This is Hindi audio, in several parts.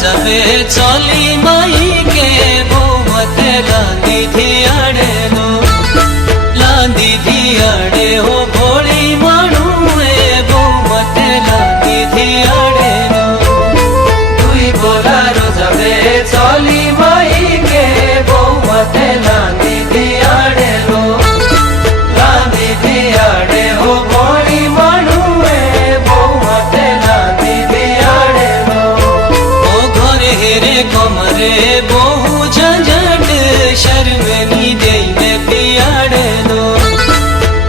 जावे चली माई के बो मते लांदी थियाड़े नो लांदी थियाड़े हो भोली मानू बो मते लांदी थियाड़े नो तुई बोलारो जावे चली माई के बो मते लांदी थियाड़े नो लांदी थियाड़े हो भोली मानू बो मते लांदी थियाड़े नो ओ घरे हेरे कमरे बहु झंझट शर्मनी देने पियाड़े नो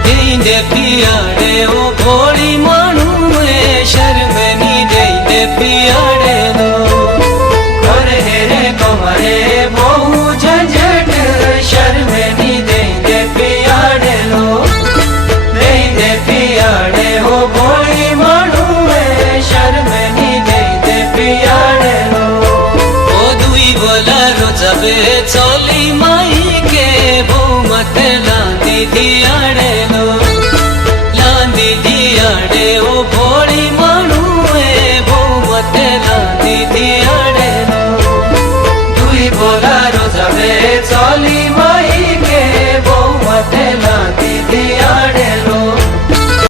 देने पियाड़े ओ भोली मानू शर्मनी देने पियाड़े नो घरे हेरे कमरे बहु झंझट शर्मनी देने पियाड़े नो देने पियाड़े ओ भोली मानू शर्मनी देने पियाड़े नो ओ दुई बोलारो जावे चली माई के बो मते लांदी थियाड़े